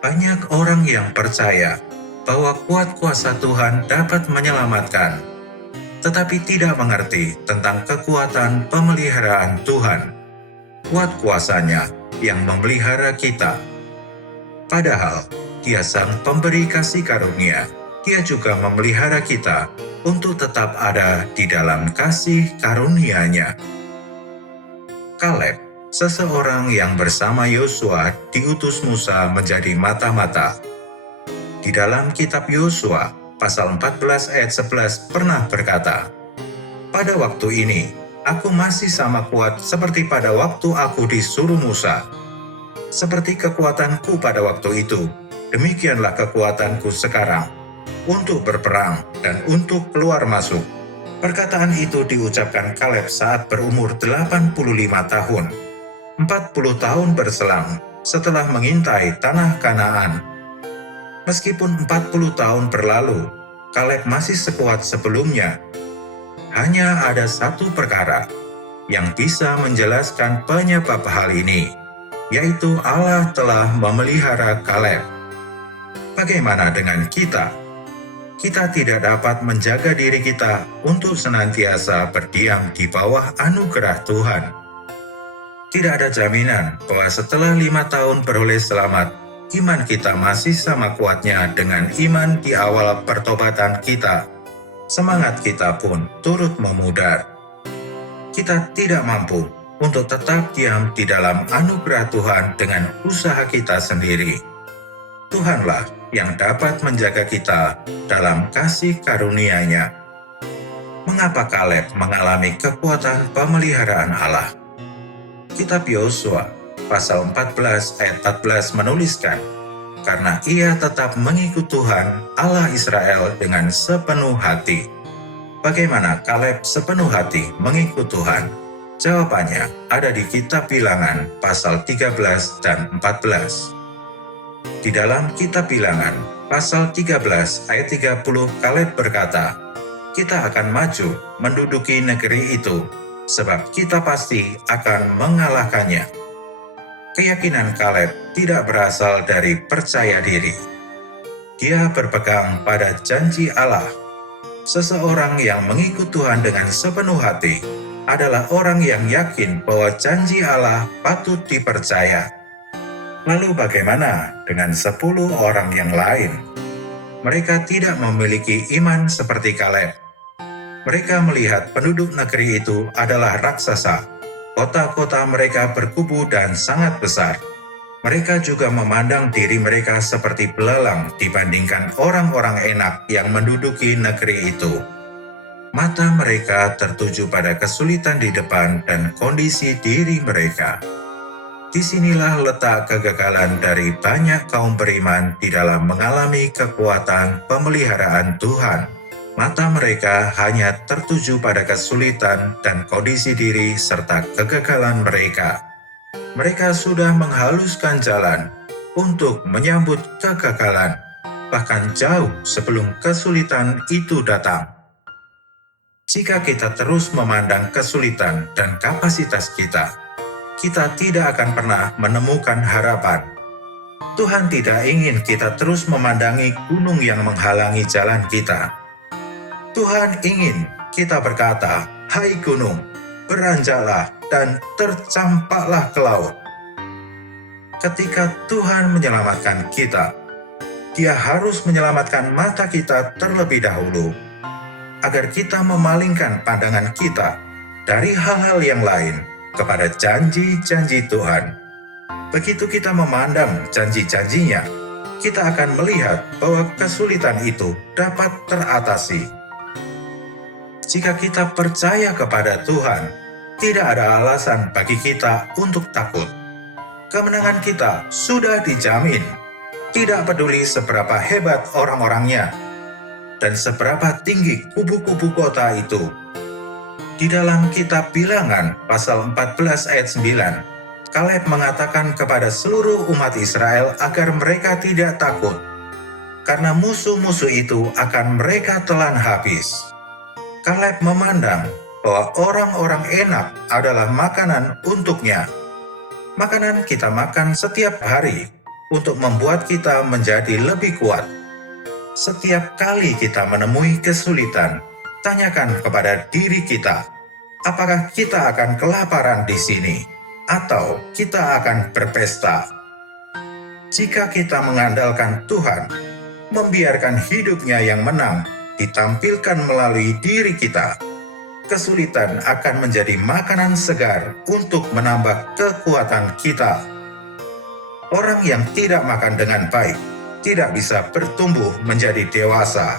Banyak orang yang percaya bahwa kuat kuasa Tuhan dapat menyelamatkan, tetapi tidak mengerti tentang kekuatan pemeliharaan Tuhan. Kuat kuasanya yang memelihara kita. Padahal, Dia sang pemberi kasih karunia. Dia juga memelihara kita untuk tetap ada di dalam kasih karunia-Nya. Kaleb, seseorang yang bersama Yosua diutus Musa menjadi mata-mata. Di dalam kitab Yosua, pasal 14 ayat 11 pernah berkata, "Pada waktu ini, aku masih sama kuat seperti pada waktu aku disuruh Musa. Seperti kekuatanku pada waktu itu, demikianlah kekuatanku sekarang, untuk berperang dan untuk keluar masuk." Perkataan itu diucapkan Kaleb saat berumur 85 tahun. 40 tahun berselang setelah mengintai tanah Kanaan. Meskipun 40 tahun berlalu, Kaleb masih sekuat sebelumnya. Hanya ada satu perkara yang bisa menjelaskan penyebab hal ini, yaitu Allah telah memelihara Kaleb. Bagaimana dengan kita? Kita tidak dapat menjaga diri kita untuk senantiasa berdiam di bawah anugerah Tuhan. Tidak ada jaminan bahwa setelah 5 tahun beroleh selamat, iman kita masih sama kuatnya dengan iman di awal pertobatan kita. Semangat kita pun turut memudar. Kita tidak mampu untuk tetap diam di dalam anugerah Tuhan dengan usaha kita sendiri. Tuhanlah yang dapat menjaga kita dalam kasih karunia-Nya. Mengapa Kaleb mengalami kekuatan pemeliharaan Allah? Kitab Yosua, pasal 14 ayat 14 menuliskan, "Karena ia tetap mengikut Tuhan, Allah Israel dengan sepenuh hati." Bagaimana Kaleb sepenuh hati mengikut Tuhan? Jawabannya ada di kitab Bilangan, pasal 13 dan 14. Di dalam kitab Bilangan, pasal 13 ayat 30, Kaleb berkata, "Kita akan maju menduduki negeri itu, sebab kita pasti akan mengalahkannya." Keyakinan Kaleb tidak berasal dari percaya diri. Dia berpegang pada janji Allah. Seseorang yang mengikut Tuhan dengan sepenuh hati adalah orang yang yakin bahwa janji Allah patut dipercaya. Lalu bagaimana dengan 10 orang yang lain? Mereka tidak memiliki iman seperti Kaleb. Mereka melihat penduduk negeri itu adalah raksasa. Kota-kota mereka berkubu dan sangat besar. Mereka juga memandang diri mereka seperti belalang dibandingkan orang-orang enak yang menduduki negeri itu. Mata mereka tertuju pada kesulitan di depan dan kondisi diri mereka. Disinilah letak kegagalan dari banyak kaum beriman di dalam mengalami kekuatan pemeliharaan Tuhan. Mata mereka hanya tertuju pada kesulitan dan kondisi diri serta kegagalan mereka. Mereka sudah menghaluskan jalan untuk menyambut kegagalan, bahkan jauh sebelum kesulitan itu datang. Jika kita terus memandang kesulitan dan kapasitas kita tidak akan pernah menemukan harapan. Tuhan tidak ingin kita terus memandangi gunung yang menghalangi jalan kita. Tuhan ingin kita berkata, "Hai gunung, beranjaklah dan tercampaklah ke laut." Ketika Tuhan menyelamatkan kita, Dia harus menyelamatkan mata kita terlebih dahulu, agar kita memalingkan pandangan kita dari hal-hal yang lain kepada janji-janji Tuhan. Begitu kita memandang janji-janjinya, kita akan melihat bahwa kesulitan itu dapat teratasi. Jika kita percaya kepada Tuhan, tidak ada alasan bagi kita untuk takut. Kemenangan kita sudah dijamin, tidak peduli seberapa hebat orang-orangnya dan seberapa tinggi kubu-kubu kota itu. Di dalam kitab Bilangan pasal 14 ayat 9, Kaleb mengatakan kepada seluruh umat Israel agar mereka tidak takut, karena musuh-musuh itu akan mereka telan habis. Kaleb memandang bahwa orang-orang Enak adalah makanan untuknya. Makanan kita makan setiap hari untuk membuat kita menjadi lebih kuat. Setiap kali kita menemui kesulitan, tanyakan kepada diri kita, apakah kita akan kelaparan di sini atau kita akan berpesta? Jika kita mengandalkan Tuhan, membiarkan hidupnya yang menang ditampilkan melalui diri kita, kesulitan akan menjadi makanan segar untuk menambah kekuatan kita. Orang yang tidak makan dengan baik tidak bisa bertumbuh menjadi dewasa.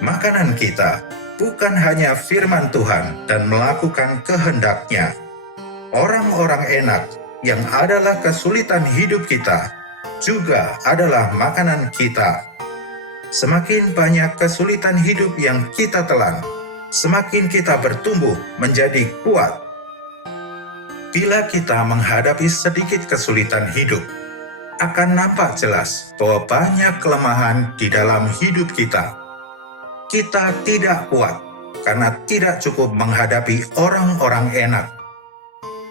Makanan kita bukan hanya firman Tuhan dan melakukan kehendak-Nya. Orang-orang Enak yang adalah kesulitan hidup kita juga adalah makanan kita. Semakin banyak kesulitan hidup yang kita telan, semakin kita bertumbuh menjadi kuat. Bila kita menghadapi sedikit kesulitan hidup, akan nampak jelas bahwa banyak kelemahan di dalam hidup kita. Kita tidak kuat karena tidak cukup menghadapi orang-orang Enak.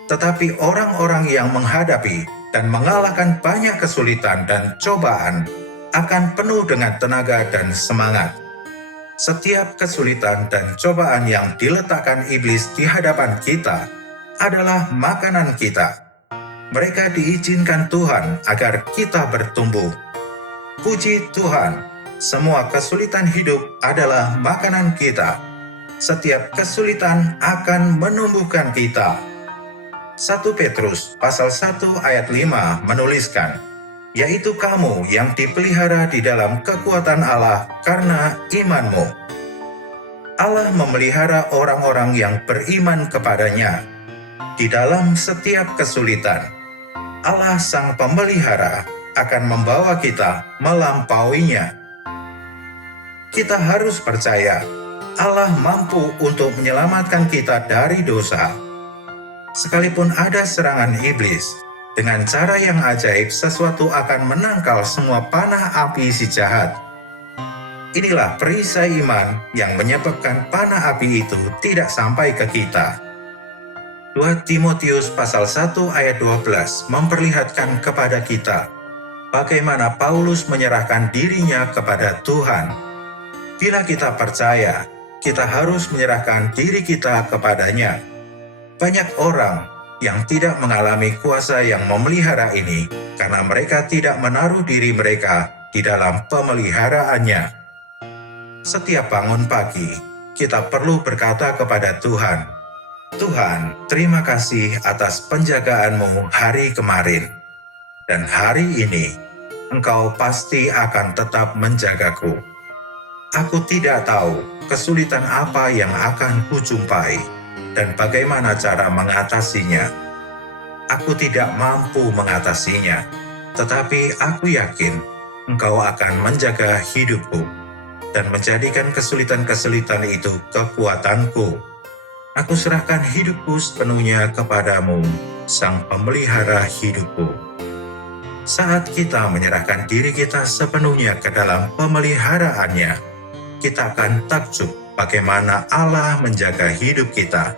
Tetapi orang-orang yang menghadapi dan mengalahkan banyak kesulitan dan cobaan akan penuh dengan tenaga dan semangat. Setiap kesulitan dan cobaan yang diletakkan iblis di hadapan kita adalah makanan kita. Mereka diizinkan Tuhan agar kita bertumbuh. Puji Tuhan, semua kesulitan hidup adalah makanan kita. Setiap kesulitan akan menumbuhkan kita. 1 Petrus pasal 1 ayat 5 menuliskan, yaitu kamu yang dipelihara di dalam kekuatan Allah karena imanmu. Allah memelihara orang-orang yang beriman kepadanya. Di dalam setiap kesulitan, Allah Sang Pemelihara akan membawa kita melampauinya. Kita harus percaya Allah mampu untuk menyelamatkan kita dari dosa. Sekalipun ada serangan iblis, dengan cara yang ajaib sesuatu akan menangkal semua panah api si jahat. Inilah perisai iman yang menyebabkan panah api itu tidak sampai ke kita. 2 Timotius pasal 1 ayat 12 memperlihatkan kepada kita bagaimana Paulus menyerahkan dirinya kepada Tuhan. Bila kita percaya, kita harus menyerahkan diri kita kepadanya. Banyak orang yang tidak mengalami kuasa yang memelihara ini karena mereka tidak menaruh diri mereka di dalam pemeliharaannya. Setiap bangun pagi, kita perlu berkata kepada Tuhan, Tuhan, terima kasih atas penjagaanmu hari kemarin. Dan hari ini, Engkau pasti akan tetap menjagaku. Aku tidak tahu kesulitan apa yang akan kujumpai dan bagaimana cara mengatasinya. Aku tidak mampu mengatasinya, tetapi aku yakin Engkau akan menjaga hidupku dan menjadikan kesulitan-kesulitan itu kekuatanku. Aku serahkan hidupku sepenuhnya kepadamu, Sang Pemelihara hidupku. Saat kita menyerahkan diri kita sepenuhnya ke dalam pemeliharaannya, kita akan takjub bagaimana Allah menjaga hidup kita.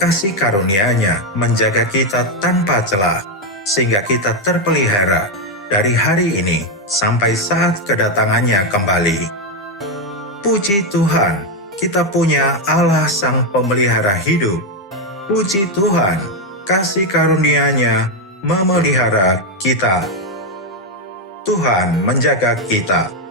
Kasih karunia-Nya menjaga kita tanpa celah, sehingga kita terpelihara dari hari ini sampai saat kedatangannya kembali. Puji Tuhan, kita punya Allah Sang Pemelihara hidup. Puji Tuhan, kasih karunia-Nya memelihara kita. Tuhan menjaga kita.